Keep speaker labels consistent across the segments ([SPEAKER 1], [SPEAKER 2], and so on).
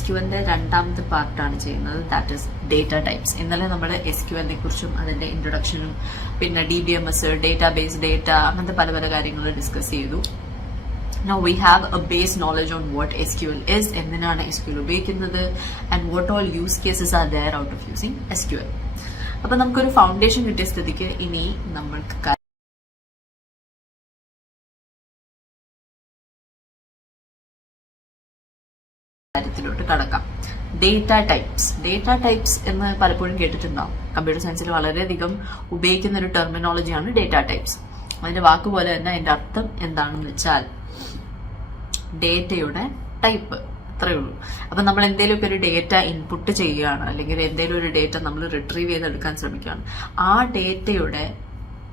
[SPEAKER 1] S Q രണ്ടാമത്തെ പാർട്ടാണ് ചെയ്യുന്നത്. ദാറ്റ് ഇസ് ഡേറ്റ ടൈപ്സ് ഇന്നലെ നമ്മൾ എസ് ക്യു കുറിച്ചും അതിന്റെ ഇൻട്രൊഡക്ഷനും പിന്നെ D B M S database data അങ്ങനത്തെ പല പല കാര്യങ്ങൾ ഡിസ്കസ് ചെയ്തു. Now we have a base knowledge on what SQL is, എന്തിനാണ് SQL ഉപയോഗിക്കുന്നത് and what all use cases are there out of using SQL. അപ്പൊ നമുക്കൊരു ഫൗണ്ടേഷൻ കിട്ടിയ സ്ഥിതിക്ക് ഇനി നമ്മൾക്ക് കാര്യത്തിലോട്ട് കടക്കാം. ഡേറ്റ ടൈപ്സ് ഡേറ്റ ടൈപ്സ് എന്ന് പലപ്പോഴും കേട്ടിട്ടുണ്ടാവും കമ്പ്യൂട്ടർ സയൻസിൽ വളരെയധികം ഉപയോഗിക്കുന്ന ഒരു ടെർമിനോളജിയാണ് ഡേറ്റ ടൈപ്സ് അതിന്റെ വാക്ക് പോലെ തന്നെ അതിന്റെ അർത്ഥം എന്താണെന്ന് വെച്ചാൽ ഡേറ്റയുടെ ടൈപ്പ് അത്രേ ഉള്ളൂ. അപ്പൊ നമ്മൾ എന്തെങ്കിലുമൊക്കെ ഒരു ഡേറ്റ ഇൻപുട്ട് ചെയ്യുകയാണ് അല്ലെങ്കിൽ എന്തെങ്കിലും ഒരു ഡേറ്റ നമ്മൾ റിട്രീവ് ചെയ്തെടുക്കാൻ ശ്രമിക്കുകയാണ്. ആ ഡേറ്റയുടെ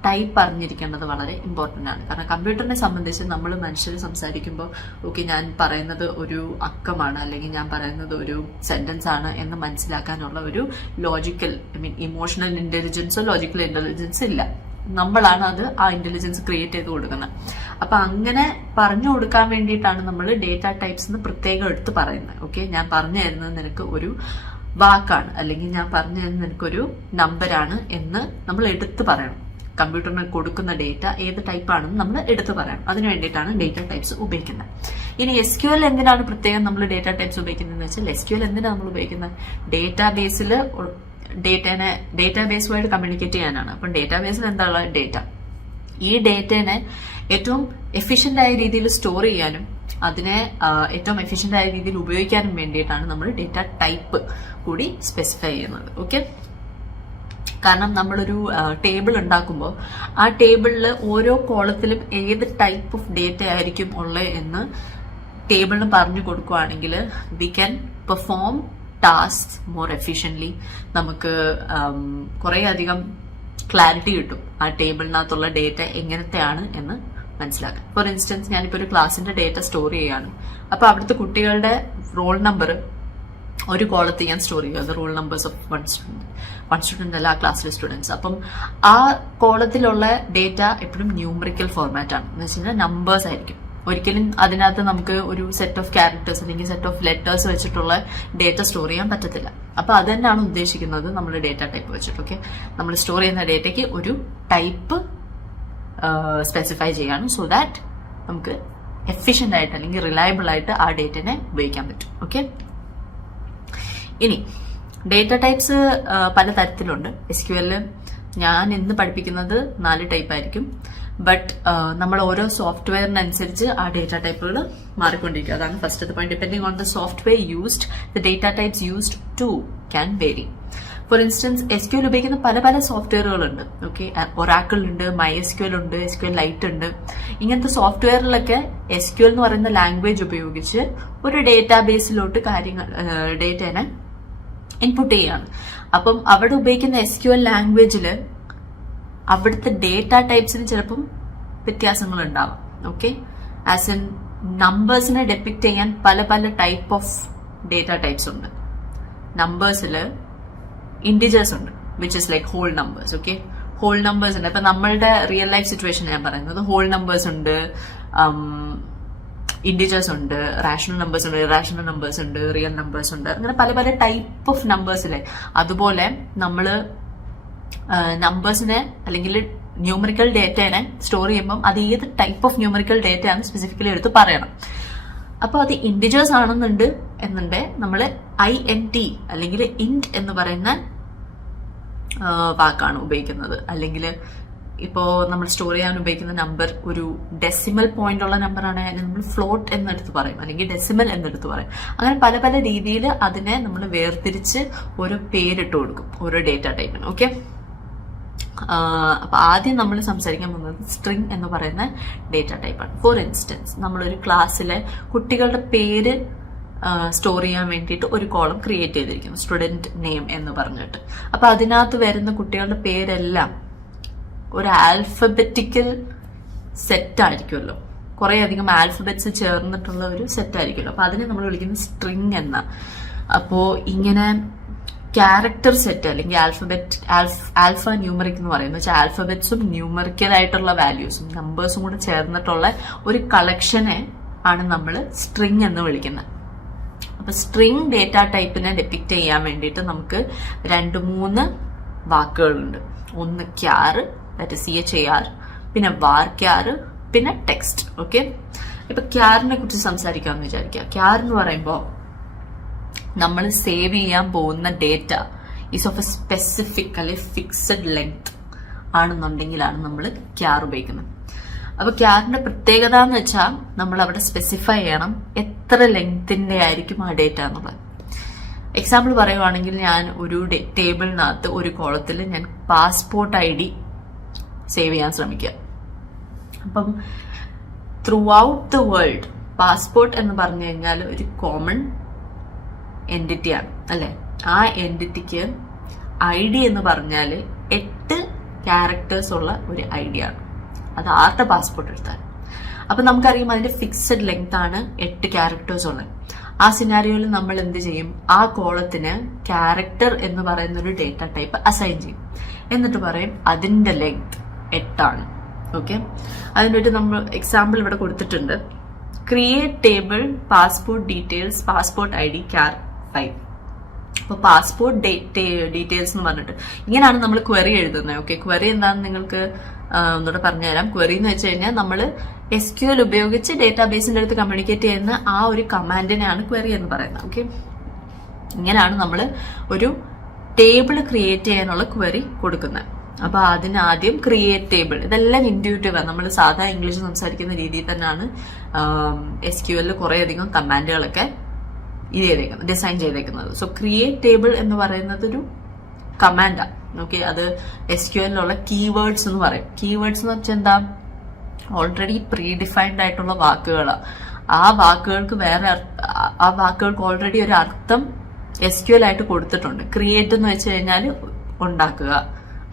[SPEAKER 1] ടൈപ്പ് അറിഞ്ഞിരിക്കേണ്ടത് വളരെ ഇമ്പോർട്ടന്റ് ആണ്. കാരണം കമ്പ്യൂട്ടറിനെ സംബന്ധിച്ച് നമ്മൾ മനുഷ്യർ സംസാരിക്കുമ്പോൾ ഓക്കെ ഞാൻ പറയുന്നത് ഒരു അക്കമാണ് അല്ലെങ്കിൽ ഞാൻ പറയുന്നത് ഒരു സെന്റൻസ് ആണ് എന്ന് മനസ്സിലാക്കാനുള്ള ഒരു ലോജിക്കൽ ഐ മീൻ ഇമോഷണൽ ഇന്റലിജൻസോ ലോജിക്കൽ ഇന്റലിജൻസ് ഇല്ല. നമ്മളാണ് അത് ആ ഇന്റലിജൻസ് ക്രിയേറ്റ് ചെയ്ത് കൊടുക്കുന്നത്. അപ്പൊ അങ്ങനെ പറഞ്ഞു കൊടുക്കാൻ വേണ്ടിയിട്ടാണ് നമ്മൾ ഡേറ്റ ടൈപ്സ് എന്ന് പ്രത്യേകം എടുത്ത് പറയുന്നത്. ഓക്കെ ഞാൻ പറഞ്ഞു തരുന്നത് നിനക്ക് ഒരു വാക്കാണ് അല്ലെങ്കിൽ ഞാൻ പറഞ്ഞു തരുന്നത് നിനക്കൊരു നമ്പറാണ് എന്ന് നമ്മൾ എടുത്ത് പറയണം. കമ്പ്യൂട്ടറിന് കൊടുക്കുന്ന ഡേറ്റ ഏത് ടൈപ്പ് ആണെന്ന് നമ്മൾ എടുത്തു പറയാം. അതിന് വേണ്ടിയിട്ടാണ് ഡേറ്റ ടൈപ്സ് ഉപയോഗിക്കുന്നത്. ഇനി എസ് ക്യു എൽ എന്തിനാണ് പ്രത്യേകം നമ്മൾ ഡേറ്റ ടൈപ്സ് ഉപയോഗിക്കുന്നതെന്ന് വെച്ചാൽ എസ് ക്യു എൽ എന്തിനാണ് നമ്മൾ ഉപയോഗിക്കുന്നത്? ഡേറ്റാ ബേസിൽ ഡേറ്റനെ ഡേറ്റാബേസുമായിട്ട് കമ്മ്യൂണിക്കേറ്റ് ചെയ്യാനാണ്. അപ്പം ഡേറ്റാബേസിൽ എന്താണ് ഡേറ്റ? ഈ ഡേറ്റനെ ഏറ്റവും എഫിഷ്യന്റ് ആയ രീതിയിൽ സ്റ്റോർ ചെയ്യാനും അതിനെ ഏറ്റവും എഫിഷ്യന്റ് ആയ രീതിയിൽ ഉപയോഗിക്കാനും വേണ്ടിയിട്ടാണ് നമ്മൾ ഡേറ്റ ടൈപ്പ് കൂടി സ്പെസിഫൈ ചെയ്യുന്നത്. ഓക്കെ കാരണം നമ്മളൊരു ടേബിൾ ഉണ്ടാക്കുമ്പോൾ ആ ടേബിളിൽ ഓരോ കോളത്തിലും ഏത് ടൈപ്പ് ഓഫ് ഡേറ്റ ആയിരിക്കും ഉള്ളത് എന്ന് ടേബിളിന് പറഞ്ഞു കൊടുക്കുകയാണെങ്കിൽ we can perform task more efficiently നമുക്ക് കുറേ അധികം ക്ലാരിറ്റി കിട്ടും ആ ടേബിളിനകത്തുള്ള ഡേറ്റ എങ്ങനത്തെയാണ് എന്ന് മനസ്സിലാക്കാം ഫോർ ഇൻസ്റ്റൻസ് ഞാനിപ്പോൾ ഒരു ക്ലാസ്സിന്റെ ഡേറ്റ സ്റ്റോർ ചെയ്യാണ് അപ്പോൾ അവിടുത്തെ കുട്ടികളുടെ റോൾ നമ്പർ ഒരു കോളത്ത് ഞാൻ സ്റ്റോർ ചെയ്യും അത് roll numbers of one student one student അല്ല ആ ക്ലാസ്സിലെ സ്റ്റുഡൻസ് അപ്പം ആ കോളത്തിലുള്ള ഡേറ്റ എപ്പോഴും ന്യൂമറിക്കൽ ഫോർമാറ്റാണ് എന്ന് വെച്ച് കഴിഞ്ഞാൽ നമ്പേഴ്സ് ആയിരിക്കും. ഒരിക്കലും അതിനകത്ത് നമുക്ക് ഒരു സെറ്റ് ഓഫ് ക്യാരക്ടേഴ്സ് അല്ലെങ്കിൽ സെറ്റ് ഓഫ് ലെറ്റേഴ്സ് വെച്ചിട്ടുള്ള ഡേറ്റ സ്റ്റോർ ചെയ്യാൻ പറ്റത്തില്ല. അപ്പോൾ അത് തന്നെയാണ് ഉദ്ദേശിക്കുന്നത്? നമ്മൾ ഡേറ്റ ടൈപ്പ് വെച്ചിട്ട് ഓക്കെ നമ്മൾ സ്റ്റോർ ചെയ്യുന്ന ഡേറ്റയ്ക്ക് ഒരു ടൈപ്പ് സ്പെസിഫൈ ചെയ്യാണ്. സോ ദാറ്റ് നമുക്ക് എഫിഷ്യന്റ് ആയിട്ട് അല്ലെങ്കിൽ റിലയബിൾ ആയിട്ട് ആ ഡേറ്റിനെ ഉപയോഗിക്കാൻ പറ്റും ഓക്കെ ഇനി ഡേറ്റ ടൈപ്സ് പല തരത്തിലുണ്ട്. എസ് ക്യു എല്ലിൽ ഞാൻ ഇന്ന് പഠിപ്പിക്കുന്നത് നാല് ടൈപ്പ് ആയിരിക്കും. ബട്ട് നമ്മൾ ഓരോ സോഫ്റ്റ്വെയറിനനുസരിച്ച് ആ ഡേറ്റ ടൈപ്പുകൾ മാറിക്കൊണ്ടിരിക്കും. അതാണ് first point depending on the software used the data types used to can vary for instance S Q L ഉപയോഗിക്കുന്ന പല പല സോഫ്റ്റ്വെയറുകൾ ഉണ്ട് ഓക്കെ ഒറാക്കിൾ ഉണ്ട് മൈ എസ് ക്യു എൽ ഉണ്ട് എസ് ക്യു എൽ ലൈറ്റ് ഉണ്ട്. ഇങ്ങനത്തെ സോഫ്റ്റ്വെയറിലൊക്കെ എസ് ക്യു എൽ എന്ന് പറയുന്ന ലാംഗ്വേജ് ഉപയോഗിച്ച് ഒരു ഡേറ്റാബേസിലോട്ട് കാര്യങ്ങൾ ഡേറ്റേനെ ഇൻപുട്ട് ചെയ്യാണ്. അപ്പം അവിടെ ഉപയോഗിക്കുന്ന എസ് ക്യു എൽ ലാംഗ്വേജിൽ അവിടുത്തെ ഡേറ്റ ടൈപ്സിന് ചിലപ്പം വ്യത്യാസങ്ങൾ ഉണ്ടാവാം ഓക്കെ ആസ് എൻ നമ്പേഴ്സിനെ ഡെപ്പിക്ട് ചെയ്യാൻ പല പല ടൈപ്പ് ഓഫ് ഡേറ്റ ടൈപ്സ് ഉണ്ട്. നമ്പേഴ്സിൽ ഇൻഡിജേഴ്സ് ഉണ്ട് which is like whole numbers okay whole numbers ഉണ്ട് ഇപ്പം നമ്മളുടെ റിയൽ ലൈഫ് സിറ്റുവേഷൻ ഞാൻ പറയുന്നത് ഹോൾ നമ്പേഴ്സ് ഉണ്ട്. ഇൻഡിജേഴ്സ് ഉണ്ട് റാഷണൽ നമ്പേഴ്സ് ഉണ്ട് ഇറാഷണൽ നമ്പേഴ്സ് ഉണ്ട് റിയൽ നമ്പേഴ്സ് ഉണ്ട്. അങ്ങനെ പല പല ടൈപ്പ് ഓഫ് നമ്പേഴ്സിലെ അതുപോലെ നമ്മൾ നമ്പേഴ്സിനെ അല്ലെങ്കിൽ ന്യൂമറിക്കൽ ഡേറ്റേനെ സ്റ്റോർ ചെയ്യുമ്പം അത് ഏത് ടൈപ്പ് ഓഫ് ന്യൂമറിക്കൽ ഡേറ്റ ആണ് സ്പെസിഫിക്കലി എടുത്ത് പറയണം. അപ്പോൾ അത് ഇൻഡിജേഴ്സ് ആണെന്നുണ്ട് എന്നുണ്ടെ നമ്മൾ ഐ എൻ ടി അല്ലെങ്കിൽ ഇൻഡ് എന്ന് പറയുന്ന വാക്കാണ് ഉപയോഗിക്കുന്നത്. അല്ലെങ്കിൽ ഇപ്പോൾ നമ്മൾ സ്റ്റോർ ചെയ്യാൻ ഉപയോഗിക്കുന്ന നമ്പർ ഒരു ഡെസിമൽ പോയിന്റ് ഉള്ള നമ്പർ ആണെങ്കിൽ നമ്മൾ ഫ്ലോട്ട് എന്നെടുത്ത് പറയും. അല്ലെങ്കിൽ ഡെസിമൽ എന്നെടുത്ത് പറയും. അങ്ങനെ പല പല രീതിയിൽ അതിനെ നമ്മൾ വേർതിരിച്ച് ഓരോ പേരിട്ട് കൊടുക്കും. ഓരോ ഡേറ്റ ടൈപ്പിന് ഓക്കെ അപ്പൊ ആദ്യം നമ്മൾ സംസാരിക്കാൻ പോകുന്നത് സ്ട്രിങ് എന്ന് പറയുന്ന ഡേറ്റ ടൈപ്പാണ് ഫോർ ഇൻസ്റ്റൻസ് നമ്മളൊരു ക്ലാസ്സിലെ കുട്ടികളുടെ പേര് സ്റ്റോർ ചെയ്യാൻ വേണ്ടിയിട്ട് ഒരു കോളം ക്രിയേറ്റ് ചെയ്തിരിക്കുന്നു. സ്റ്റുഡന്റ് നെയിം എന്ന് പറഞ്ഞിട്ട്. അപ്പൊ അതിനകത്ത് വരുന്ന കുട്ടികളുടെ പേരെല്ലാം ഒരു ആൽഫബറ്റിക്കൽ സെറ്റ് ആയിരിക്കുമല്ലോ. കുറെ അധികം ആൽഫബറ്റ്സ് ചേർന്നിട്ടുള്ള ഒരു സെറ്റ് ആയിരിക്കുമല്ലോ. അപ്പൊ അതിനെ നമ്മൾ വിളിക്കുന്ന സ്ട്രിങ് എന്ന. അപ്പോ ഇങ്ങനെ ക്യാരക്ടർ സെറ്റ് അല്ലെങ്കിൽ ആൽഫബറ്റ് ആൽഫ ന്യൂമറിക് എന്ന് പറയുന്നത് വെച്ചാൽ ആൽഫബറ്റ്സും ന്യൂമറിക്കൽ ആയിട്ടുള്ള വാല്യൂസും നമ്പേഴ്സും കൂടെ ചേർന്നിട്ടുള്ള ഒരു കളക്ഷനെ ആണ് നമ്മൾ സ്ട്രിങ് എന്ന് വിളിക്കുന്നത്. അപ്പൊ സ്ട്രിങ് ഡേറ്റ ടൈപ്പിനെ ഡെപ്പിക്ട് ചെയ്യാൻ വേണ്ടിയിട്ട് നമുക്ക് രണ്ട് മൂന്ന് വാക്കുകളുണ്ട്. ഒന്ന് char that C H A R പിന്നെ വാർ ക്യാർ പിന്നെ ടെക്സ്റ്റ് ഓക്കെ ഇപ്പൊ ക്യാറിനെ കുറിച്ച് സംസാരിക്കാമെന്ന് വിചാരിക്കുക. ക്യാർ എന്ന് പറയുമ്പോൾ നമ്മൾ സേവ് ചെയ്യാൻ പോകുന്ന data is of a specific അല്ലെ ഫിക്സഡ് ലെങ്ത് ആണെന്നുണ്ടെങ്കിലാണ് നമ്മൾ ക്യാർ ഉപയോഗിക്കുന്നത്. അപ്പൊ ക്യാറിന്റെ പ്രത്യേകത എന്ന് വെച്ചാൽ നമ്മൾ അവിടെ സ്പെസിഫൈ ചെയ്യണം എത്ര ലെങ്തിന്റെ ആയിരിക്കും ആ ഡേറ്റ എന്നുള്ളത്. എക്സാമ്പിൾ പറയുവാണെങ്കിൽ ഞാൻ ഒരു ടേബിളിനകത്ത് ഒരു കോളത്തിൽ ഞാൻ പാസ്പോർട്ട് ഐ ഡി സേവ് ചെയ്യാൻ ശ്രമിക്കുക. അപ്പം throughout the world passport എന്ന് പറഞ്ഞു കഴിഞ്ഞാൽ ഒരു കോമൺ എന്റിറ്റിയാണ് അല്ലെ? ആ എന്റിറ്റിക്ക് ഐ ഡി എന്ന് പറഞ്ഞാൽ എട്ട് ക്യാരക്ടേഴ്സ് ഉള്ള ഒരു ഐ ഡി ആണ്. അത് ആരുടെ പാസ്പോർട്ട് എടുത്താൽ. അപ്പം നമുക്കറിയാം അതിന്റെ ഫിക്സഡ് ലെങ്ത് ആണ് എട്ട് ക്യാരക്ടേഴ്സ് ഉള്ളത്. ആ സിനാരിയോയിൽ നമ്മൾ എന്ത് ചെയ്യും? ആ കോളത്തിന് ക്യാരക്ടർ എന്ന് പറയുന്ന ഒരു ഡേറ്റ ടൈപ്പ് അസൈൻ ചെയ്യും. എന്നിട്ട് പറയും അതിന്റെ ലെങ്ത് എട്ടാണ്. ഓക്കെ അതിനൊരു നമ്മൾ എക്സാമ്പിൾ ഇവിടെ കൊടുത്തിട്ടുണ്ട്. Create table passport details passport I D char five അപ്പോൾ പാസ്പോർട്ട് ഡീറ്റെയിൽസ് എന്ന് പറഞ്ഞിട്ട്. ഇങ്ങനെയാണ് നമ്മൾ ക്വറി എഴുതുന്നത് ഓക്കെ ക്വറി എന്താണെന്ന് നിങ്ങൾക്ക് ഒന്നുകൂടെ പറഞ്ഞുതരാം. ക്വറി എന്ന് വെച്ച് കഴിഞ്ഞാൽ നമ്മൾ എസ് ക്യു എൽ ഉപയോഗിച്ച് ഡേറ്റാബേസിന്റെ അടുത്ത് കമ്മ്യൂണിക്കേറ്റ് ചെയ്യുന്ന ആ ഒരു കമാൻഡിനെയാണ് ക്വറി എന്ന് പറയുന്നത് ഓക്കെ ഇങ്ങനെയാണ് നമ്മൾ ഒരു ടേബിൾ ക്രിയേറ്റ് ചെയ്യാനുള്ള ക്വറി കൊടുക്കുന്നത് അപ്പൊ അതിനാദ്യം ക്രിയേറ്റ് ടേബിൾ ഇതെല്ലാം ഇൻഡ്യൂറ്റീവ് നമ്മൾ സാധാ ഇംഗ്ലീഷ് സംസാരിക്കുന്ന രീതിയിൽ തന്നെയാണ് എസ് ക്യു എല്ലിൽ കുറെ അധികം കമാൻഡുകളൊക്കെ ഇത് ചെയ്തേക്കുന്നത് ഡിസൈൻ ചെയ്തേക്കുന്നത്. സോ ക്രിയേറ്റ് ടേബിൾ എന്ന് പറയുന്നത് ഒരു കമാൻഡാണ് ഓക്കെ അത് എസ് ക്യു എല്ലിലുള്ള കീവേഡ്സ് എന്ന് പറയും. കീവേഡ്സ് എന്ന് വെച്ചാൽ എന്താ? ഓൾറെഡി പ്രീ ഡിഫൈൻഡ് ആയിട്ടുള്ള വാക്കുകളാണ് ആ വാക്കുകൾക്ക് വേറെ ആ വാക്കുകൾക്ക് ഓൾറെഡി ഒരു അർത്ഥം എസ് ക്യു എൽ ആയിട്ട് കൊടുത്തിട്ടുണ്ട്. ക്രിയേറ്റ് എന്ന് വെച്ച് കഴിഞ്ഞാൽ ഉണ്ടാക്കുക.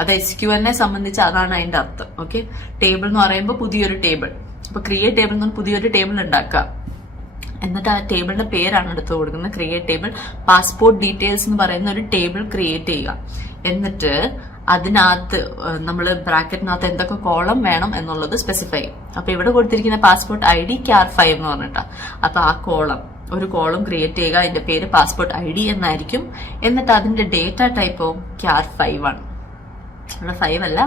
[SPEAKER 1] അത് എസ് ക്യു എന്നെ സംബന്ധിച്ച് അതാണ് അതിന്റെ അർത്ഥം. ഓക്കെ ടേബിൾ എന്ന് പറയുമ്പോൾ പുതിയൊരു ടേബിൾ അപ്പൊ ക്രിയേറ്റ് ടേബിൾ എന്ന് പുതിയൊരു ടേബിൾ ഉണ്ടാക്കുക. എന്നിട്ട് ആ ടേബിളിന്റെ പേരാണ് എടുത്തു കൊടുക്കുന്നത്. ക്രിയേറ്റ് ടേബിൾ പാസ്പോർട്ട് ഡീറ്റെയിൽസ് എന്ന് പറയുന്ന ഒരു ടേബിൾ ക്രിയേറ്റ് ചെയ്യുക. എന്നിട്ട് അതിനകത്ത് നമ്മൾ ബ്രാക്കറ്റിനകത്ത് എന്തൊക്കെ കോളം വേണം എന്നുള്ളത് സ്പെസിഫൈ ചെയ്യും. അപ്പൊ ഇവിടെ കൊടുത്തിരിക്കുന്ന passport I D char five എന്ന് പറഞ്ഞിട്ടാ. അപ്പൊ ആ കോളം ഒരു കോളം ക്രിയേറ്റ് ചെയ്യുക. അതിന്റെ പേര് പാസ്പോർട്ട് ഐ ഡി എന്നായിരിക്കും. എന്നിട്ട് അതിന്റെ ഡേറ്റ ടൈപ്പോ ക്യാർ ഫൈവ് ആണ്. ഇവിടെ ഫൈവ് അല്ല.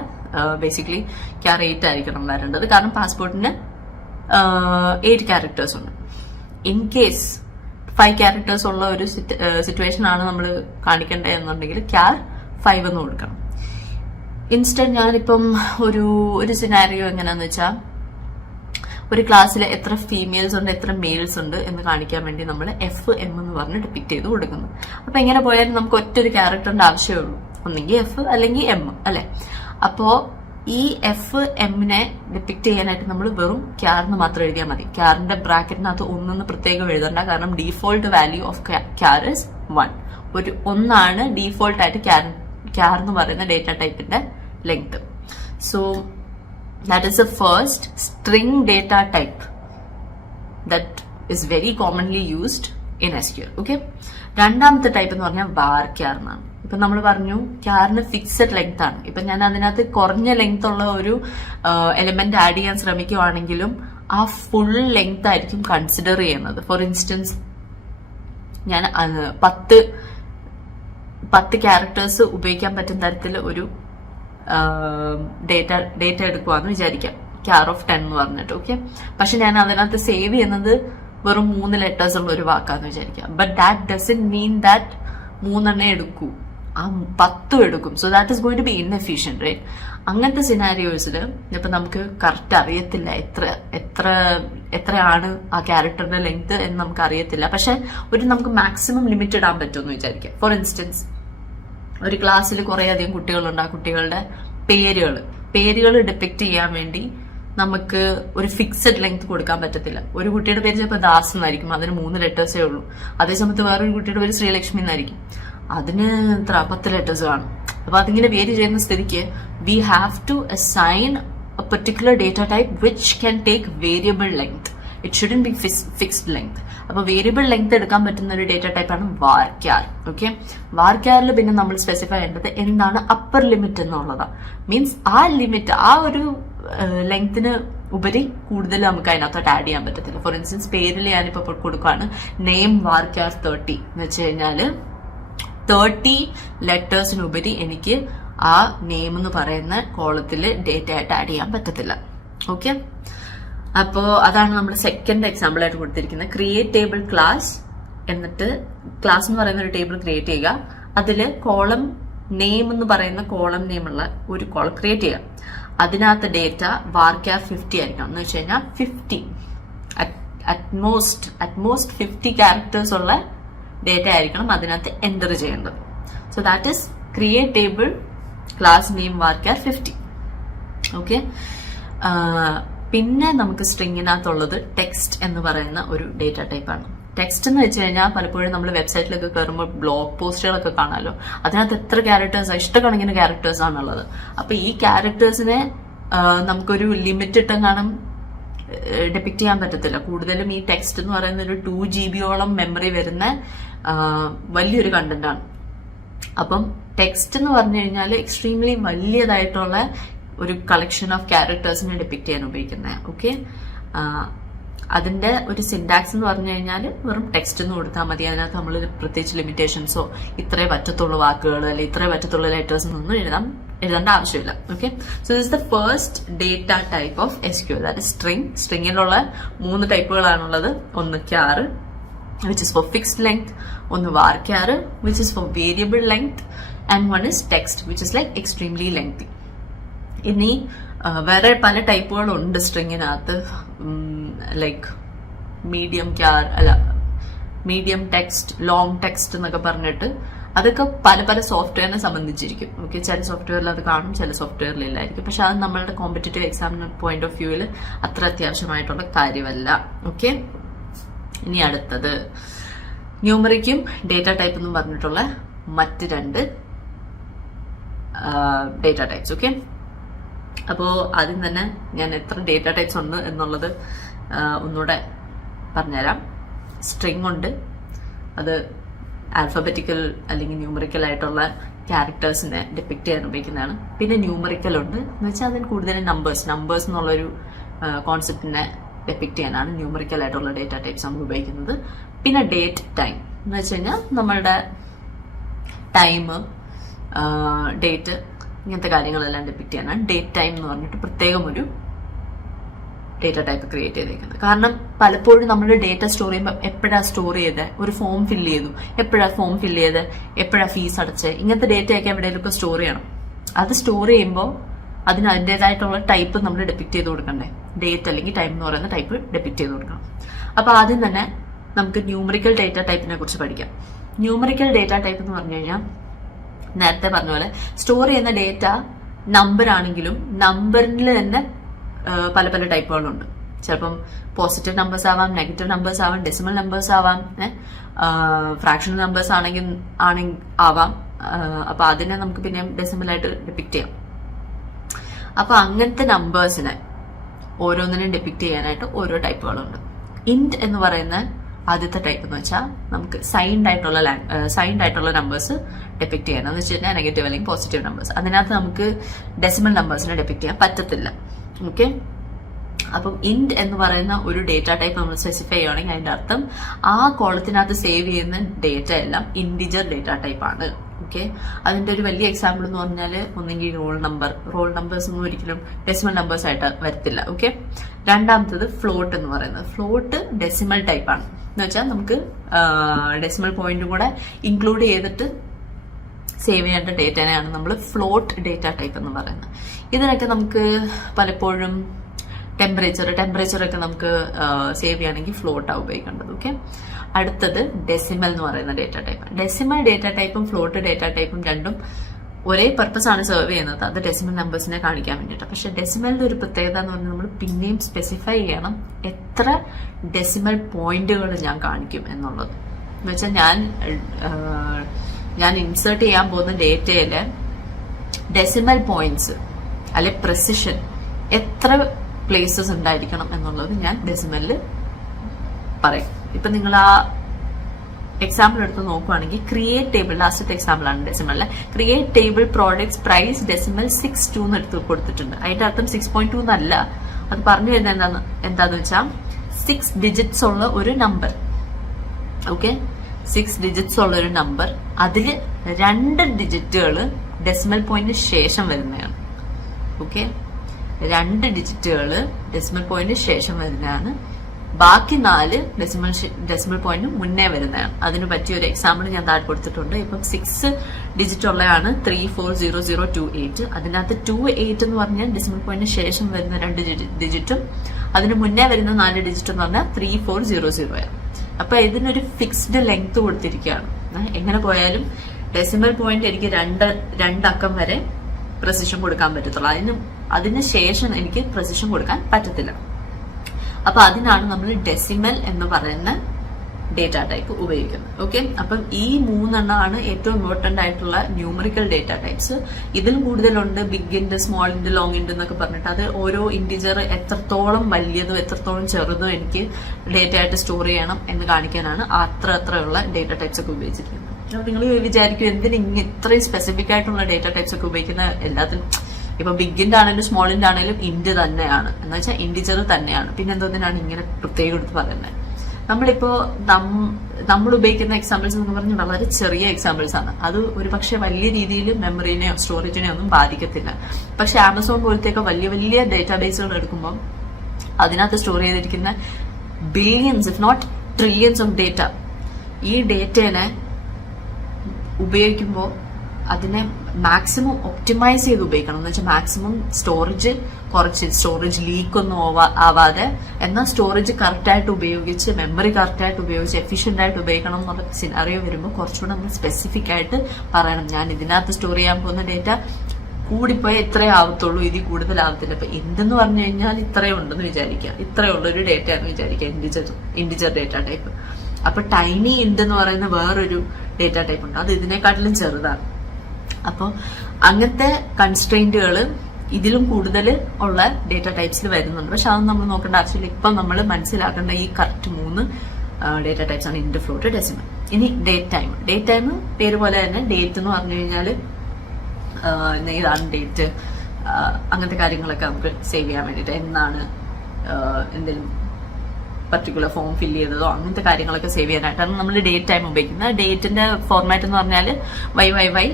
[SPEAKER 1] ബേസിക്കലി ക്യാർ എയ്റ്റ് ആയിരിക്കും നമ്മൾ വരേണ്ടത്. കാരണം പാസ്പോർട്ടിന് എയ്റ്റ് ക്യാരക്ടേഴ്സ് ഉണ്ട്. ഇൻ കേസ് ഫൈവ് ക്യാരക്ടേഴ്സ് ഉള്ള ഒരു സിറ്റുവേഷൻ ആണ് നമ്മൾ കാണിക്കേണ്ടത് എന്നുണ്ടെങ്കിൽ ക്യാർ ഫൈവ് എന്ന് കൊടുക്കണം. ഇൻസ്റ്റന്റ് ഞാനിപ്പം ഒരു ഒരു സിനാരിയോ എങ്ങനെയാന്ന് വെച്ചാൽ ഒരു ക്ലാസ്സിൽ എത്ര ഫീമെയിൽസ് ഉണ്ട് എത്ര മെയിൽസ് ഉണ്ട് എന്ന് കാണിക്കാൻ വേണ്ടി നമ്മൾ എഫ് എം എന്ന് പറഞ്ഞ് ഡിപ്പിക്ട് ചെയ്ത് കൊടുക്കുന്നു. അപ്പൊ എങ്ങനെ പോയാലും നമുക്ക് ഒറ്റ ഒരു ക്യാരക്ടറിന്റെ ആവശ്യമേ ഉള്ളൂ. ഒന്നെങ്കിൽ എഫ് അല്ലെങ്കിൽ എം അല്ലെ? അപ്പോ ഈ എഫ് എമ്മിനെ ഡിപ്പിക്ട് ചെയ്യാനായിട്ട് നമ്മൾ വെറും ക്യാറിന് മാത്രം എഴുതിയാൽ മതി. ക്യാറിന്റെ ബ്രാക്കറ്റിനകത്ത് ഒന്നും പ്രത്യേകം എഴുതണ്ട. കാരണം default value of char is one ഒരു ഒന്നാണ് ഡീഫോൾട്ട് ആയിട്ട് ക്യാർ ക്യാർ എന്ന് പറയുന്ന data ടൈപ്പിന്റെ length so that is a first first data type that is very commonly used in S Q L okay രണ്ടാമത്തെ ടൈപ്പ് എന്ന് പറഞ്ഞാൽ വാർ ക്യാർ എന്നാണ്. ഇപ്പൊ നമ്മൾ പറഞ്ഞു ക്യാറിന് ഫിക്സഡ് ലെങ്ത് ആണ്. ഇപ്പൊ ഞാൻ അതിനകത്ത് കുറഞ്ഞ ലെങ്ത് ഉള്ള ഒരു എലമെന്റ് ആഡ് ചെയ്യാൻ ശ്രമിക്കുവാണെങ്കിലും ആ ഫുൾ ലെങ്ത് ആയിരിക്കും കൺസിഡർ ചെയ്യുന്നത്. ഫോർ ഇൻസ്റ്റൻസ് ഞാൻ പത്ത് പത്ത് ക്യാരക്ടേഴ്സ് ഉപയോഗിക്കാൻ പറ്റുന്ന തരത്തിൽ ഒരു ഡേറ്റ ഡേറ്റ എടുക്കുവാന്ന് വിചാരിക്കാം. ക്യാർ ഓഫ് ടെൻ എന്ന് പറഞ്ഞിട്ട് ഓക്കെ പക്ഷെ ഞാൻ അതിനകത്ത് സേവ് ചെയ്യുന്നത് വെറും മൂന്ന് ലെറ്റേഴ്സ് ഉള്ള ഒരു വാക്കാന്ന് വിചാരിക്കാം. But that doesn't mean that മൂന്നെണ്ണേ എടുക്കൂ. ആ പത്തും എടുക്കും. So that is going to be inefficient right അങ്ങനത്തെ സിനാരിയോസിൽ ഇപ്പം നമുക്ക് കറക്റ്റ് അറിയത്തില്ല എത്ര എത്ര എത്രയാണ് ആ ക്യാരക്ടറിന്റെ ലെങ്ത് എന്ന് നമുക്ക് അറിയത്തില്ല. പക്ഷെ ഒരു നമുക്ക് മാക്സിമം ലിമിറ്റ് ഇടാൻ പറ്റുമെന്ന് വിചാരിക്കാം. ഫോർ ഇൻസ്റ്റൻസ് ഒരു ക്ലാസ്സിൽ കുറേയധികം കുട്ടികളുണ്ട്. ആ കുട്ടികളുടെ പേരുകൾ പേരുകൾ ഡിപ്പിക്ട് ചെയ്യാൻ വേണ്ടി നമുക്ക് ഒരു ഫിക്സഡ് ലെങ്ത് കൊടുക്കാൻ പറ്റത്തില്ല. ഒരു കുട്ടിയുടെ പേര് ചിലപ്പോൾ ദാസ് എന്നായിരിക്കും. അതിന് മൂന്ന് ലെറ്റേഴ്സേ ഉള്ളൂ. അതേസമയത്ത് വേറൊരു കുട്ടിയുടെ പേര് ശ്രീലക്ഷ്മി എന്നായിരിക്കും. അതിന് എത്ര പത്ത് ലെറ്റേഴ്സ് കാണും. അപ്പൊ അതിങ്ങനെ പേര് ചെയ്യുന്ന സ്ഥിതിക്ക് we have to assign a particular data type which can take variable length it shouldn't be fixed length അപ്പൊ വേരിയബിൾ ലെങ്ത് എടുക്കാൻ പറ്റുന്ന ഒരു ഡേറ്റ ടൈപ്പ് ആണ് വാർക്യാർ ഓക്കെ വാർക്യാറിൽ പിന്നെ നമ്മൾ സ്പെസിഫൈ ചെയ്യേണ്ടത് എന്താണ് അപ്പർ ലിമിറ്റ് എന്നുള്ളതാണ് മീൻസ് ആ ലിമിറ്റ് ആ ഒരു ലെങ്ത്തിന് ഉപരി കൂടുതൽ നമുക്ക് അതിനകത്തോട്ട് ആഡ് ചെയ്യാൻ പറ്റത്തില്ല. ഫോർ ഇൻസ്റ്റൻസ് പേരിൽ ഞാനിപ്പോൾ കൊടുക്കുകയാണ് നെയിം വാർക്കാർ തേർട്ടി എന്ന് വെച്ച് കഴിഞ്ഞാൽ തേർട്ടി ലെറ്റേഴ്സിനുപരി എനിക്ക് ആ നെയിം എന്ന് പറയുന്ന കോളത്തിൽ ഡേറ്റ ആയിട്ട് ആഡ് ചെയ്യാൻ പറ്റത്തില്ല. ഓക്കെ അപ്പോ അതാണ് നമ്മൾ സെക്കൻഡ് എക്സാമ്പിൾ ആയിട്ട് കൊടുത്തിരിക്കുന്നത്. ക്രിയേറ്റ് ടേബിൾ ക്ലാസ് എന്നിട്ട് ക്ലാസ് എന്ന് പറയുന്ന ഒരു ടേബിൾ ക്രിയേറ്റ് ചെയ്യുക. അതിൽ കോളം നെയിം എന്ന് പറയുന്ന കോളം നെയിമുള്ള ഒരു കോളം ക്രിയേറ്റ് ചെയ്യുക. അതിനകത്ത് ഡേറ്റ വാർക്ക ഫിഫ്റ്റി ആയിരിക്കണം. എന്ന് വെച്ച് കഴിഞ്ഞാൽ fifty at most at most fifty characters ഉള്ള ഡേറ്റ ആയിരിക്കണം അതിനകത്ത് എന്റർ ചെയ്യേണ്ടത്. So that is create table class name varchar fifty okay പിന്നെ നമുക്ക് സ്ട്രിങ്ങിനകത്തുള്ളത് ടെക്സ്റ്റ് എന്ന് പറയുന്ന ഒരു ഡേറ്റ ടൈപ്പാണ് ടെക്സ്റ്റ് എന്ന് വെച്ച് കഴിഞ്ഞാൽ പലപ്പോഴും നമ്മൾ വെബ്സൈറ്റിലൊക്കെ കയറുമ്പോൾ ബ്ലോഗ് പോസ്റ്റുകളൊക്കെ കാണാമല്ലോ. അതിനകത്ത് എത്ര ക്യാരക്ടേഴ്സ് ഇഷ്ടക്കണക്കിന് ക്യാരക്ടേഴ്സ് ആണുള്ളത് അപ്പൊ ഈ ക്യാരക്ടേഴ്സിനെ നമുക്കൊരു ലിമിറ്റ് ഇട്ടെങ്ങാനും ഡെപ്പിക്ട് ചെയ്യാൻ പറ്റത്തില്ല. കൂടുതലും ഈ ടെക്സ്റ്റ് എന്ന് പറയുന്ന ഒരു ടു ജി ബിയോളം മെമ്മറി വരുന്ന വലിയൊരു കണ്ടന്റാണ് അപ്പം ടെക്സ്റ്റ് എന്ന് പറഞ്ഞു കഴിഞ്ഞാൽ എക്സ്ട്രീംലി വലിയതായിട്ടുള്ള ഒരു കളക്ഷൻ ഓഫ് ക്യാരക്ടേഴ്സിനെ ഡെപ്പിക്ട് ചെയ്യാൻ ഉപയോഗിക്കുന്നത് ഓക്കെ അതിന്റെ ഒരു സിൻടാക്സ് എന്ന് പറഞ്ഞു കഴിഞ്ഞാൽ വെറും ടെക്സ്റ്റ് എന്ന് കൊടുത്താൽ മതി. അതിനകത്ത് നമ്മൾ പ്രത്യേകിച്ച് ലിമിറ്റേഷൻസോ ഇത്രേ പറ്റത്തുള്ള വാക്കുകൾ അല്ലെങ്കിൽ ഇത്രേ പറ്റത്തുള്ള ലെറ്റേഴ്സ് ഒന്നും എഴുതാൻ എഴുതേണ്ട ആവശ്യമില്ല okay so this the first data type of S Q അതായത് സ്ട്രിങ് സ്ട്രിങ്ങിലുള്ള മൂന്ന് ടൈപ്പുകളാണുള്ളത് ഒന്ന് ക്യാറ് which is for fixed length ഒന്ന് varchar which is for variable length and one is text which is like extremely lengthy. ഇനി ആ, വേറെ പല ടൈപ്പുകളുണ്ട് സ്ട്രിങ്ങിനകത്ത്. ലൈക്ക് മീഡിയം ക്യാർ അല്ല മീഡിയം ടെക്സ്റ്റ് ലോങ് ടെക്സ്റ്റ് എന്നൊക്കെ പറഞ്ഞിട്ട് അതൊക്കെ പല പല സോഫ്റ്റ്വെയറിനെ സംബന്ധിച്ചിരിക്കും. ഓക്കെ ചില സോഫ്റ്റ്വെയറിൽ അത് കാണും ചില സോഫ്റ്റ്വെയറിൽ ഇല്ലായിരിക്കും പക്ഷെ അത് നമ്മളുടെ കോമ്പറ്റേറ്റീവ് എക്സാമിന് പോയിന്റ് ഓഫ് വ്യൂവിൽ അത്ര അത്യാവശ്യമായിട്ടുള്ള കാര്യമല്ല. ഓക്കെ ഇനി അടുത്തത്. ന്യൂമറിക്കും ഡേറ്റ ടൈപ്പ് എന്നും പറഞ്ഞിട്ടുള്ള മറ്റ് രണ്ട് ഡേറ്റ ടൈപ്സ് ഓക്കെ അപ്പോൾ ആദ്യം തന്നെ ഞാൻ എത്ര ഡേറ്റ ടൈപ്സ് ഉണ്ട് എന്നുള്ളത് ഒന്നുകൂടെ പറഞ്ഞുതരാം. സ്ട്രിങ് ഉണ്ട്. അത് ആൽഫബറ്റിക്കൽ അല്ലെങ്കിൽ ന്യൂമറിക്കൽ ആയിട്ടുള്ള ക്യാരക്ടേഴ്സിനെ ഡെപ്പിക്ട് ചെയ്യാൻ ഉപയോഗിക്കുന്നതാണ്. പിന്നെ ന്യൂമറിക്കൽ ഉണ്ട്. എന്ന് വെച്ചാൽ അതിന് കൂടുതലും നമ്പേഴ്സ് നമ്പേഴ്സ് എന്നുള്ളൊരു കോൺസെപ്റ്റിനെ ഡെപ്പിക്ട് ചെയ്യാനാണ് ന്യൂമറിക്കൽ ആയിട്ടുള്ള ഡേറ്റ ടൈപ്സ് നമ്മൾ ഉപയോഗിക്കുന്നത്. പിന്നെ ഡേറ്റ് ടൈം എന്ന് വെച്ച് കഴിഞ്ഞാൽ നമ്മളുടെ ടൈം ഡേറ്റ് ഇങ്ങനത്തെ കാര്യങ്ങളെല്ലാം ഡെപ്പിക്ട് ചെയ്യാനാണ്. ഡേറ്റ് ടൈം എന്ന് പറഞ്ഞിട്ട് പ്രത്യേകം ഒരു ഡേറ്റ ടൈപ്പ് ക്രിയേറ്റ് ചെയ്തേക്കുന്നത്. കാരണം പലപ്പോഴും നമ്മൾ ഡേറ്റ സ്റ്റോർ ചെയ്യുമ്പോൾ എപ്പോഴാണ് സ്റ്റോർ ചെയ്ത്? ഒരു ഫോം ഫില്ല് ചെയ്തു. എപ്പോഴാണ് ഫോം ഫില്ല് ചെയ്ത്? എപ്പോഴാണ് ഫീസ് അടച്ച്? ഇങ്ങനത്തെ ഡേറ്റയൊക്കെ എവിടെയെങ്കിലുമൊക്കെ സ്റ്റോർ ചെയ്യണം. അത് സ്റ്റോർ ചെയ്യുമ്പോൾ അതിന് അതിന്റെതായിട്ടുള്ള ടൈപ്പ് നമ്മൾ ഡെപ്പിക്ട് ചെയ്ത് കൊടുക്കണ്ടേ? ഡേറ്റ് അല്ലെങ്കിൽ ടൈം എന്ന് പറയുന്ന ടൈപ്പ് ഡെപ്പിക്ട് ചെയ്ത് കൊടുക്കണം. അപ്പോൾ ആദ്യം തന്നെ നമുക്ക് ന്യൂമറിക്കൽ ഡേറ്റ ടൈപ്പിനെ കുറിച്ച് പഠിക്കാം. ന്യൂമറിക്കൽ ഡേറ്റ ടൈപ്പ് എന്ന് പറഞ്ഞു കഴിഞ്ഞാൽ നേരത്തെ പറഞ്ഞ പോലെ സ്റ്റോർ ചെയ്യുന്ന ഡേറ്റ നമ്പർ ആണെങ്കിലും നമ്പറിൽ തന്നെ പല പല ടൈപ്പുകളുണ്ട് ചിലപ്പം പോസിറ്റീവ് നമ്പേഴ്സ് ആവാം നെഗറ്റീവ് നമ്പേഴ്സ് ആവാം ഡെസിമൽ നമ്പേഴ്സ് ആവാം ഫ്രാക്ഷണൽ നമ്പേഴ്സ് ആണെങ്കിൽ ആണെങ്കിൽ ആവാം. അപ്പൊ അതിനെ നമുക്ക് പിന്നെ ഡെസിമൽ ആയിട്ട് ഡെപ്പിക്ട് ചെയ്യാം. അപ്പൊ അങ്ങനത്തെ നമ്പേഴ്സിനെ ഓരോന്നിനും ഡെപ്പിക്ട് ചെയ്യാനായിട്ട് ഓരോ ടൈപ്പുകളുണ്ട് ഇന്റ് എന്ന് പറയുന്ന ആദ്യത്തെ ടൈപ്പ് എന്ന് വെച്ചാൽ നമുക്ക് സൈൻഡ് ആയിട്ടുള്ള സൈൻഡ് ആയിട്ടുള്ള നമ്പേഴ്സ് ഡെപ്പിക്ട് ചെയ്യണം എന്ന് വെച്ച് നെഗറ്റീവ് അല്ലെങ്കിൽ പോസിറ്റീവ് നമ്പേഴ്സ് അതിനകത്ത് നമുക്ക് ഡെസിമൽ നമ്പേഴ്സിനെ ഡെപ്പിക്ട് ചെയ്യാൻ പറ്റത്തില്ല. ഓക്കെ അപ്പം ഇൻഡ് എന്ന് പറയുന്ന ഒരു ഡേറ്റ ടൈപ്പ് നമ്മൾ സ്പെസിഫൈ ചെയ്യുകയാണെങ്കിൽ അതിന്റെ അർത്ഥം ആ കോളത്തിനകത്ത് സേവ് ചെയ്യുന്ന ഡേറ്റ എല്ലാം ഇൻഡിജർ ഡേറ്റ ടൈപ്പ് ആണ്. ഓക്കെ അതിന്റെ ഒരു വലിയ എക്സാമ്പിൾ എന്ന് പറഞ്ഞാൽ ഒന്നെങ്കിൽ റോൾ നമ്പർ റോൾ നമ്പേഴ്സ് ഒന്നും ഒരിക്കലും ഡെസിമൽ നമ്പേഴ്സ് ആയിട്ട് വരത്തില്ല. ഓക്കെ രണ്ടാമത്തത് ഫ്ലോട്ട് എന്ന് പറയുന്നത്. ഫ്ലോട്ട് ഡെസിമൽ ടൈപ്പാണ് എന്ന് വെച്ചാൽ നമുക്ക് ഡെസിമൽ പോയിന്റും കൂടെ ഇൻക്ലൂഡ് ചെയ്തിട്ട് സേവ് ചെയ്യേണ്ട ഡേറ്റനെയാണ് നമ്മൾ ഫ്ലോട്ട് ഡേറ്റ ടൈപ്പ് എന്ന് പറയുന്നത്. ഇതിനൊക്കെ നമുക്ക് പലപ്പോഴും ടെമ്പറേച്ചർ ഒക്കെ നമുക്ക് സേവ് ചെയ്യണമെങ്കിൽ ഫ്ലോട്ടാണ് ഉപയോഗിക്കേണ്ടത് ഓക്കെ അടുത്തത് ഡെസിമൽ എന്ന് പറയുന്ന ഡേറ്റ ടൈപ്പ് ഡെസിമൽ ഡേറ്റ ടൈപ്പും ഫ്ലോട്ട് ഡേറ്റ ടൈപ്പും രണ്ടും ഒരേ പർപ്പസ് ആണ് സെർവ് ചെയ്യുന്നത്. അത് ഡെസിമൽ നമ്പേഴ്സിനെ കാണിക്കാൻ വേണ്ടിയിട്ട്. പക്ഷെ ഡെസിമലിന്റെ ഒരു പ്രത്യേകത എന്ന് പറഞ്ഞാൽ നമ്മൾ പിന്നെയും സ്പെസിഫൈ ചെയ്യണം എത്ര ഡെസിമൽ പോയിന്റുകൾ ഞാൻ കാണിക്കും എന്നുള്ളത്. എന്ന് വെച്ചാൽ ഞാൻ ഞാൻ ഇൻസേർട്ട് ചെയ്യാൻ പോകുന്ന ഡേറ്റയിൽ ഡെസിമൽ പോയിന്റ്സ് അല്ലെ പ്രസിഷൻ എത്ര പ്ലേസസ് ഉണ്ടായിരിക്കണം എന്നുള്ളത് ഞാൻ ഡെസിമലിൽ പറയും. ഇപ്പൊ നിങ്ങൾ ആ എക്സാമ്പിൾ എടുത്ത് നോക്കുവാണെങ്കിൽ ക്രിയേറ്റ് ടേബിൾ ലാസ്റ്റത്തെ എക്സാമ്പിൾ ആണ് ഡെസിമലിലെ create table products price decimal six two എന്ന് എടുത്ത് കൊടുത്തിട്ടുണ്ട്. അതിന്റെ അർത്ഥം സിക്സ് പോയിന്റ് ടു എന്നല്ല. അത് പറഞ്ഞു വരുന്നത് എന്താന്ന് എന്താന്ന് വെച്ചാൽ സിക്സ് ഡിജിറ്റ്സ് ഉള്ള ഒരു നമ്പർ ഓക്കെ സിക്സ് ഡിജിറ്റ്സ് ഉള്ള ഒരു നമ്പർ അതിൽ രണ്ട് ഡിജിറ്റുകൾ ഡെസിമൽ പോയിന്റിന് ശേഷം വരുന്നതാണ്. ഓക്കെ രണ്ട് ഡിജിറ്റുകൾ ഡെസിമൽ പോയിന്റിന് ശേഷം വരുന്നതാണ്. ബാക്കി നാല് ഡെസിമൽ ഡെസിമൽ പോയിന്റ് മുന്നേ വരുന്നതാണ്. അതിന് പറ്റിയ ഒരു എക്സാമ്പിൾ ഞാൻ താഴെ കൊടുത്തിട്ടുണ്ട്. ഇപ്പം സിക്സ് ഡിജിറ്റ് ഉള്ളതാണ് three four zero zero two eight അതിനകത്ത് ടു എയ്റ്റ് എന്ന് പറഞ്ഞാൽ ഡെസിമൽ പോയിന്റിന് ശേഷം വരുന്ന രണ്ട് ഡിജിറ്റും അതിന് മുന്നേ വരുന്ന നാല് ഡിജിറ്റ് എന്ന് പറഞ്ഞാൽ ത്രീ ഫോർ സീറോ സീറോ അപ്പൊ ഇതിനൊരു ഫിക്സ്ഡ് ലെങ്ത് കൊടുത്തിരിക്കുകയാണ്. എങ്ങനെ പോയാലും ഡെസിമൽ പോയിന്റ് എനിക്ക് രണ്ട് രണ്ടക്കം വരെ പ്രസിഷൻ കൊടുക്കാൻ പറ്റത്തുള്ളൂ. അതിന് അതിന് ശേഷം എനിക്ക് പ്രസിഷൻ കൊടുക്കാൻ പറ്റത്തില്ല. അപ്പൊ അതിനാണ് നമ്മൾ ഡെസിമൽ എന്ന് പറയുന്ന ഡേറ്റ ടൈപ്പ് ഉപയോഗിക്കുന്നത്. ഓക്കെ അപ്പം ഈ മൂന്നെണ്ണമാണ് ഏറ്റവും ഇമ്പോർട്ടന്റ് ആയിട്ടുള്ള ന്യൂമറിക്കൽ ഡേറ്റ ടൈപ്സ് ഇതിൽ കൂടുതലുണ്ട് ബിഗ് ഇൻഡ് സ്മോൾ ഇൻഡ് ലോങ് ഇൻഡ് എന്നൊക്കെ പറഞ്ഞിട്ട്. അത് ഓരോ ഇൻഡിജർ എത്രത്തോളം വലിയതും എത്രത്തോളം ചെറുതും എനിക്ക് ഡേറ്റ ആയിട്ട് സ്റ്റോർ ചെയ്യണം എന്ന് കാണിക്കാനാണ് അത്ര അത്രയുള്ള ഡേറ്റ ടൈപ്സ് ഒക്കെ ഉപയോഗിച്ചിരിക്കുന്നത്. നിങ്ങൾ വിചാരിക്കും എന്തിന് ഇങ്ങനെ ഇത്രയും സ്പെസിഫിക് ആയിട്ടുള്ള ഡേറ്റ ടൈപ്സ് ഒക്കെ ഉപയോഗിക്കുന്ന എല്ലാത്തിനും? ഇപ്പൊ ബിഗിന്റെ ആണെങ്കിലും സ്മോളിന്റെ ആണെങ്കിലും ഇൻഡ് തന്നെയാണ്. എന്ന് വെച്ചാൽ ഇൻഡിജർ തന്നെയാണ്. പിന്നെ എന്തോന്നിനാണ് ഇങ്ങനെ പ്രത്യേകം എടുത്ത് പറയുന്നത് നമ്മളിപ്പോ നമ്മൾ ഉപയോഗിക്കുന്ന എക്സാമ്പിൾസ് എന്ന് പറഞ്ഞ വളരെ ചെറിയ എക്സാമ്പിൾസ് ആണ്. അത് ഒരു പക്ഷെ വലിയ രീതിയിൽ മെമ്മറിനെയോ സ്റ്റോറേജിനെയോ ഒന്നും ബാധിക്കത്തില്ല. പക്ഷെ ആമസോൺ പോലത്തെയൊക്കെ വലിയ വലിയ ഡേറ്റാബേസുകൾ എടുക്കുമ്പോൾ അതിനകത്ത് സ്റ്റോർ ചെയ്തിരിക്കുന്ന billions if not trillions of data ഈ ഡേറ്റേനെ ഉപയോഗിക്കുമ്പോൾ അതിനെ മാക്സിമം ഒപ്റ്റിമൈസ് ചെയ്ത് ഉപയോഗിക്കണം. എന്ന് വെച്ചാൽ മാക്സിമം സ്റ്റോറേജ് കുറച്ച് സ്റ്റോറേജ് ലീക്ക് ഒന്നും ആവാ- ആവാതെ എന്നാൽ സ്റ്റോറേജ് കറക്റ്റായിട്ട് ഉപയോഗിച്ച് മെമ്മറി കറക്റ്റായിട്ട് ഉപയോഗിച്ച് എഫിഷ്യന്റ് ആയിട്ട് ഉപയോഗിക്കണം എന്നുള്ള സിനാറിയോ വരുമ്പോൾ കുറച്ചുകൂടെ നമ്മൾ സ്പെസിഫിക് ആയിട്ട് പറയണം. ഞാൻ ഇതിനകത്ത് സ്റ്റോർ ചെയ്യാൻ പോകുന്ന ഡേറ്റ കൂടിപ്പോയാൽ ഇത്രേ ആവത്തുള്ളൂ ഇതിൽ കൂടുതലാവത്തില്ല അപ്പൊ എന്തെന്ന് പറഞ്ഞു കഴിഞ്ഞാൽ ഇത്രയും ഉണ്ടെന്ന് വിചാരിക്കുക. ഉള്ള ഒരു ഡേറ്റ എന്ന് വിചാരിക്കുക ഇൻഡിജർ ഇൻഡിജർ ഡേറ്റ ടൈപ്പ് അപ്പൊ ടൈനി ഇൻഡ് എന്ന് പറയുന്ന വേറൊരു ഡേറ്റ ടൈപ്പ് ഉണ്ട്. അത് ഇതിനെക്കാട്ടിലും ചെറുതാണ്. അപ്പോൾ അങ്ങനത്തെ കൺസ്ട്രെയിന്റുകൾ ഇതിലും കൂടുതൽ ഉള്ള ഡേറ്റ ടൈപ്സിൽ വരുന്നുണ്ട്. പക്ഷെ അതൊന്നും നമ്മൾ നോക്കേണ്ട ആവശ്യമില്ല. ഇപ്പം നമ്മൾ മനസ്സിലാക്കേണ്ട ഈ കറക്റ്റ് മൂന്ന് ഡേറ്റ ടൈപ്സ് ആണ് ഇൻഡ് ഫ്ലോട്ട് ഡെസിമൽ ഇനി ഡേറ്റ് ടൈം ഡേറ്റ് ടൈം പേര് പോലെ തന്നെ ഡേറ്റ് എന്ന് പറഞ്ഞു കഴിഞ്ഞാൽ ഇതാണ് ഡേറ്റ് അങ്ങനത്തെ കാര്യങ്ങളൊക്കെ നമുക്ക് സേവ് ചെയ്യാൻ വേണ്ടിയിട്ട് എന്നാണ് എന്തെങ്കിലും പർട്ടിക്കുലർ ഫോം ഫില്ല് ചെയ്തതോ അങ്ങനത്തെ കാര്യങ്ങളൊക്കെ സേവ് ചെയ്യാനായിട്ടാണ് നമ്മൾ ഡേറ്റ് ടൈം ഉപയോഗിക്കുന്നത്. ഡേറ്റിന്റെ ഫോർമാറ്റ് എന്ന് പറഞ്ഞാൽ വൈ വൈ വൈ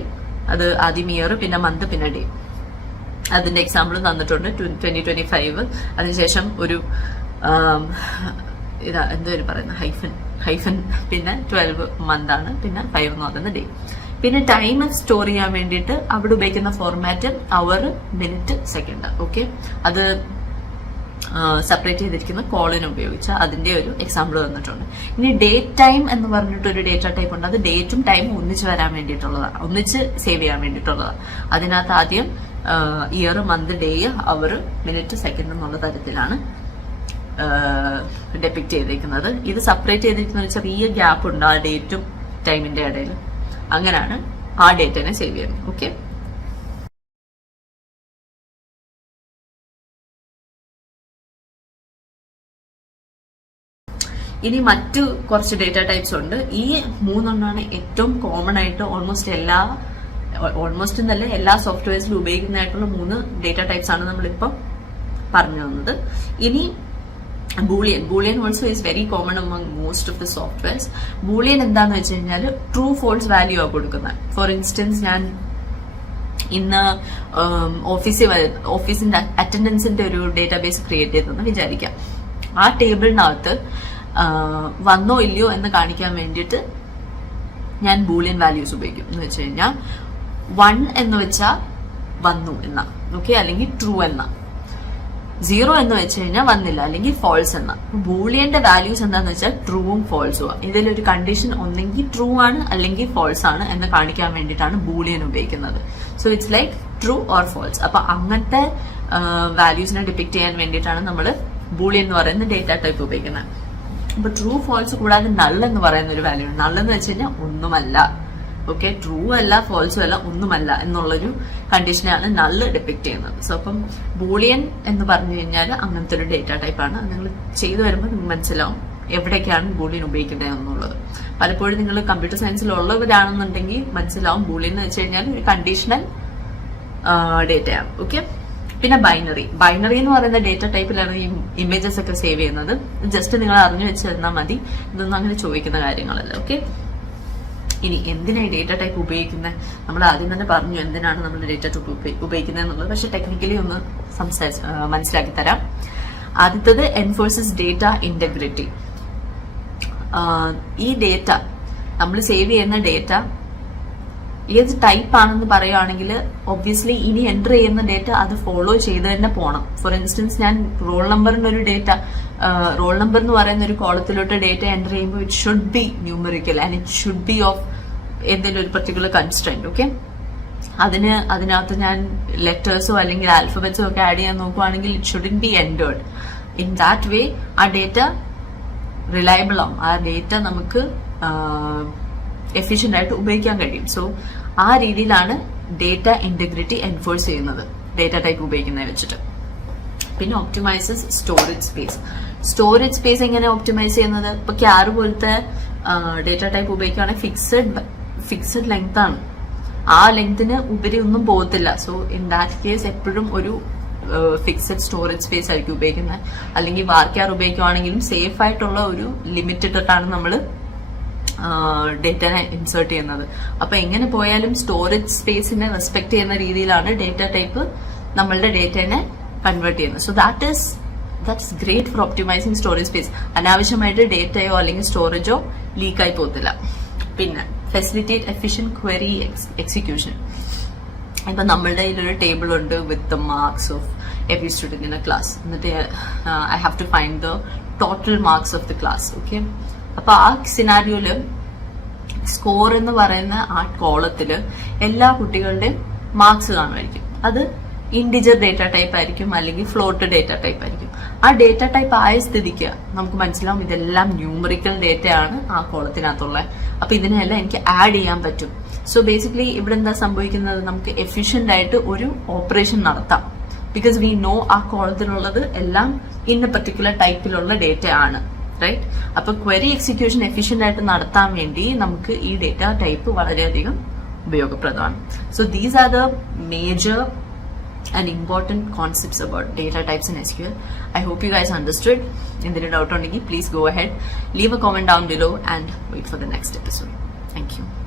[SPEAKER 1] അത് ആദ്യം ഇയർ പിന്നെ മന്ത് പിന്നെ ഡേ അതിന്റെ എക്സാമ്പിൾ തന്നിട്ടുണ്ട്. ട്വന്റി ട്വന്റി ഫൈവ് അതിനുശേഷം ഒരു ഇതാ എന്തൊരു പറയുന്നത്? ഹൈഫൻ ഹൈഫൻ പിന്നെ ട്വൽവ് മന്ത് ആണ്. പിന്നെ ഫൈവ് എന്ന് പറയുന്ന ഡേ പിന്നെ ടൈം സ്റ്റോർ ചെയ്യാൻ വേണ്ടിയിട്ട് അവിടെ ഉപയോഗിക്കുന്ന format hour minute second okay അത് സെപ്പറേറ്റ് ചെയ്തിരിക്കുന്ന കോളിന് ഉപയോഗിച്ച് അതിന്റെ ഒരു എക്സാമ്പിൾ തന്നിട്ടുണ്ട്. ഇനി ഡേറ്റ് ടൈം എന്ന് പറഞ്ഞിട്ട് ഒരു ഡേറ്റ ടൈപ്പ് ഉണ്ട്. അത് ഡേറ്റും ടൈമും ഒന്നിച്ച് വരാൻ വേണ്ടിയിട്ടുള്ളതാണ് ഒന്നിച്ച് സേവ് ചെയ്യാൻ വേണ്ടിയിട്ടുള്ളതാണ് അതിനകത്ത് ആദ്യം year month day hour minute second എന്നുള്ള തരത്തിലാണ് ഡെപ്പിക്ട് ചെയ്തിരിക്കുന്നത്. ഇത് സെപ്പറേറ്റ് ചെയ്തിരിക്കുന്ന ഒരു ചെറിയ ഗ്യാപ്പ് ഉണ്ട് ആ ഡേറ്റും ടൈമിന്റെ ഇടയിൽ അങ്ങനെയാണ് ആ ഡേറ്റിനെ സേവ് ചെയ്യുന്നത്. ഓക്കെ ഇനി മറ്റ് കുറച്ച് ഡേറ്റ ടൈപ്സ് ഉണ്ട്. ഈ മൂന്നെണ്ണമാണ് ഏറ്റവും കോമൺ ആയിട്ട് ഓൾമോസ്റ്റ് എല്ലാ ഓൾമോസ്റ്റ് എന്നല്ല എല്ലാ സോഫ്റ്റ്വെയർസിലും ഉപയോഗിക്കുന്നതായിട്ടുള്ള മൂന്ന് ഡേറ്റ ടൈപ്സ് ആണ് നമ്മളിപ്പോൾ പറഞ്ഞു തന്നത്. ഇനി boolean boolean also is very common among most of the softwares boolean എന്താന്ന് വെച്ച് കഴിഞ്ഞാൽ ട്രൂ ഫോൾസ് വാല്യൂ ആ കൊടുക്കുന്നത്. ഫോർ ഇൻസ്റ്റൻസ് ഞാൻ ഇന്ന് ഓഫീസിൽ ഓഫീസിന്റെ അറ്റൻഡൻസിന്റെ ഒരു ഡേറ്റാബേസ് ക്രിയേറ്റ് ചെയ്തെന്ന് വിചാരിക്കാം. ആ ടേബിളിനകത്ത് വന്നോ ഇല്ലയോ എന്ന് കാണിക്കാൻ വേണ്ടിയിട്ട് ഞാൻ ബൂളിയൻ വാല്യൂസ് ഉപയോഗിക്കും. എന്ന് വെച്ച് കഴിഞ്ഞാൽ വൺ എന്ന് വെച്ചാൽ വന്നു എന്ന ഓക്കെ അല്ലെങ്കിൽ ട്രൂ എന്ന. സീറോ എന്ന് വെച്ച് കഴിഞ്ഞാൽ വന്നില്ല അല്ലെങ്കിൽ ഫോൾസ് എന്ന. ബൂളിയന്റെ വാല്യൂസ് എന്താന്ന് വെച്ചാൽ ട്രൂവും ഫോൾസും ഇതിലൊരു കണ്ടീഷൻ ഒന്നെങ്കിൽ ട്രൂ ആണ് അല്ലെങ്കിൽ ഫോൾസ് ആണ് എന്ന് കാണിക്കാൻ വേണ്ടിയിട്ടാണ് ബൂളിയൻ ഉപയോഗിക്കുന്നത്. So it's like true or false അപ്പൊ അങ്ങനത്തെ വാല്യൂസിനെ ഡിപ്പിക്ട് ചെയ്യാൻ വേണ്ടിയിട്ടാണ് നമ്മൾ ബൂളിയൻ എന്ന് പറയുന്ന ഡേറ്റ ടൈപ്പ് ഉപയോഗിക്കുന്നത്. അപ്പൊ ട്രൂ ഫോൾസ് കൂടാതെ നള്ളെന്ന് പറയുന്ന ഒരു വാല്യൂ ഉണ്ട്. നള്ളെന്ന് വെച്ച് കഴിഞ്ഞാൽ ഒന്നുമല്ല. ഓക്കെ ട്രൂ അല്ല ഫോൾസും അല്ല ഒന്നുമല്ല എന്നുള്ളൊരു കണ്ടീഷനാണ് നള്ള് ഡിപ്പിക്ട് ചെയ്യുന്നത്. സോ അപ്പം ബൂളിയൻ എന്ന് പറഞ്ഞു കഴിഞ്ഞാൽ അങ്ങനത്തെ ഒരു ഡേറ്റ ടൈപ്പാണ് നിങ്ങൾ ചെയ്തു വരുമ്പോൾ നിങ്ങൾക്ക് മനസ്സിലാവും എവിടേക്കാണ് ബൂളിയൻ ഉപയോഗിക്കേണ്ടത് എന്നുള്ളത് പലപ്പോഴും നിങ്ങൾ കമ്പ്യൂട്ടർ സയൻസിൽ ഉള്ളവരാണെന്നുണ്ടെങ്കിൽ മനസ്സിലാവും. ബൂളിയൻ എന്ന് വെച്ച് കഴിഞ്ഞാൽ ഒരു കണ്ടീഷണൽ ഡേറ്റയാണ് ഓക്കെ പിന്നെ ബൈനറി. ബൈനറി എന്ന് പറയുന്ന ഡേറ്റ ടൈപ്പിലാണ് ഈ ഇമേജസ് ഒക്കെ സേവ് ചെയ്യുന്നത്. ജസ്റ്റ് നിങ്ങൾ അറിഞ്ഞു വെച്ചിരുന്നാൽ മതി. ഇതൊന്നും അങ്ങനെ ചോദിക്കുന്ന കാര്യങ്ങളല്ല ഓക്കെ? ഇനി എന്തിനാണ് ഡേറ്റ ടൈപ്പ് ഉപയോഗിക്കുന്നത് നമ്മൾ ആദ്യം തന്നെ പറഞ്ഞു എന്തിനാണ് നമ്മൾ ഡേറ്റ ടൈപ്പ് ഉപയോഗിക്കുന്നത് എന്നുള്ളത് പക്ഷെ ടെക്നിക്കലി ഒന്ന് സംസാരിച്ച് മനസ്സിലാക്കി തരാം. ആദ്യത്തത് എൻഫോഴ്സസ് ഡേറ്റ ഇന്റഗ്രിറ്റി ഈ ഡേറ്റ നമ്മൾ സേവ് ചെയ്യുന്ന ഡേറ്റ ഏത് ടൈപ്പ് ആണെന്ന് പറയുകയാണെങ്കിൽ ഒബ്വിയസ്ലി ഇനി എന്റർ ചെയ്യുന്ന ഡേറ്റ അത് ഫോളോ ചെയ്ത് തന്നെ പോകണം ഫോർ ഇൻസ്റ്റൻസ് ഞാൻ റോൾ നമ്പറിന്റെ ഒരു ഡേറ്റ റോൾ നമ്പർ എന്ന് പറയുന്ന ഒരു കോളത്തിലോട്ട് ഡേറ്റ എന്റർ ചെയ്യുമ്പോൾ it should be numerical and it should be of എന്തെങ്കിലും ഒരു പർട്ടിക്കുലർ കൺസ്റ്റന്റ് ഓക്കെ അതിന് അതിനകത്ത് ഞാൻ ലെറ്റേഴ്സോ അല്ലെങ്കിൽ ആൽഫബറ്റ്സോ ഒക്കെ ആഡ് ചെയ്യാൻ നോക്കുവാണെങ്കിൽ it shouldn't be entered in that way ആ ഡേറ്റ റിലയബിൾ ആവും ആ ഡേറ്റ നമുക്ക് എഫിഷ്യന്റ് ആയിട്ട് ഉപയോഗിക്കാൻ കഴിയും. സോ ആ രീതിയിലാണ് ഡേറ്റ ഇന്റഗ്രിറ്റി എൻഫോഴ്സ് ചെയ്യുന്നത്. ഡേറ്റ ടൈപ്പ് ഉപയോഗിക്കുന്നത് വെച്ചിട്ട്. പിന്നെ optimizes storage space storage space എങ്ങനെ ഒപ്റ്റിമൈസ് ചെയ്യുന്നത്? ഇപ്പൊ ക്യാർ പോലത്തെ ഡേറ്റ ടൈപ്പ് ഉപയോഗിക്കുകയാണെങ്കിൽ ഫിക്സഡ് ഫിക്സഡ് ലെങ്ത് ആണ്. ആ ലെങ്തിന് ഉപരി ഒന്നും പോകത്തില്ല. സോ ഇൻ ദാറ്റ് കേസ് എപ്പോഴും ഒരു ഫിക്സഡ് സ്റ്റോറേജ് സ്പേസ് ആയിരിക്കും ഉപയോഗിക്കുന്നത്. അല്ലെങ്കിൽ വാർക്കാർ ഉപയോഗിക്കുകയാണെങ്കിലും സേഫ് ആയിട്ടുള്ള ഒരു ലിമിറ്റ് ആണ് നമ്മൾ ഡേറ്റനെ ഇൻസേർട്ട് ചെയ്യുന്നത്. അപ്പൊ എങ്ങനെ പോയാലും സ്റ്റോറേജ് സ്പേസിനെ റെസ്പെക്ട് ചെയ്യുന്ന രീതിയിലാണ് ഡേറ്റ ടൈപ്പ് നമ്മളുടെ ഡേറ്റനെ കൺവേർട്ട് ചെയ്യുന്നത്. So that is that's great for optimizing storage space അനാവശ്യമായിട്ട് ഡേറ്റയോ അല്ലെങ്കിൽ സ്റ്റോറേജോ ലീക്കായി പോകത്തില്ല. പിന്നെ ഫെസിലിറ്റേറ്റ് എഫിഷ്യന്റ് ക്വയറി എക്സിക്യൂഷൻ ഇപ്പൊ നമ്മളുടെ കയ്യിലൊരു ടേബിൾ ഉണ്ട് with the marks of every student in a class എന്നിട്ട് I have to find the total marks of the class okay അപ്പൊ ആ സിനാരിയോയിൽ സ്കോർ എന്ന് പറയുന്ന ആ കോളത്തിൽ എല്ലാ കുട്ടികളുടെയും മാർക്സ് കാണുമായിരിക്കും. അത് ഇൻഡിജർ ഡേറ്റ ടൈപ്പ് ആയിരിക്കും അല്ലെങ്കിൽ ഫ്ലോട്ട് ഡേറ്റ ടൈപ്പ് ആയിരിക്കും. ആ ഡേറ്റ ടൈപ്പ് ആയ സ്ഥിതിക്ക് നമുക്ക് മനസ്സിലാവും ഇതെല്ലാം ന്യൂമറിക്കൽ ഡേറ്റ ആണ് ആ കോളത്തിനകത്തുള്ള അപ്പൊ ഇതിനെല്ലാം എനിക്ക് ആഡ് ചെയ്യാൻ പറ്റും. സോ ബേസിക്കലി ഇവിടെ എന്താ സംഭവിക്കുന്നത്? നമുക്ക് എഫിഷ്യന്റ് ആയിട്ട് ഒരു ഓപ്പറേഷൻ നടത്താം. ബിക്കോസ് വി നോ ആ കോളത്തിലുള്ളത് എല്ലാം ഇന്ന പെർട്ടിക്കുലർ ടൈപ്പിലുള്ള ഡേറ്റ ആണ്. റൈറ്റ് അപ്പൊ ക്വരി എക്സിക്യൂഷൻ എഫിഷ്യന്റ് ആയിട്ട് നടത്താൻ വേണ്ടി നമുക്ക് ഈ ഡേറ്റ ടൈപ്പ് വളരെയധികം ഉപയോഗപ്രദമാണ് so these are the major and important concepts about data types in SQL. I hope you guys understood. In the doubt on please go ahead, leave a comment down below and wait for the next episode. Thank you.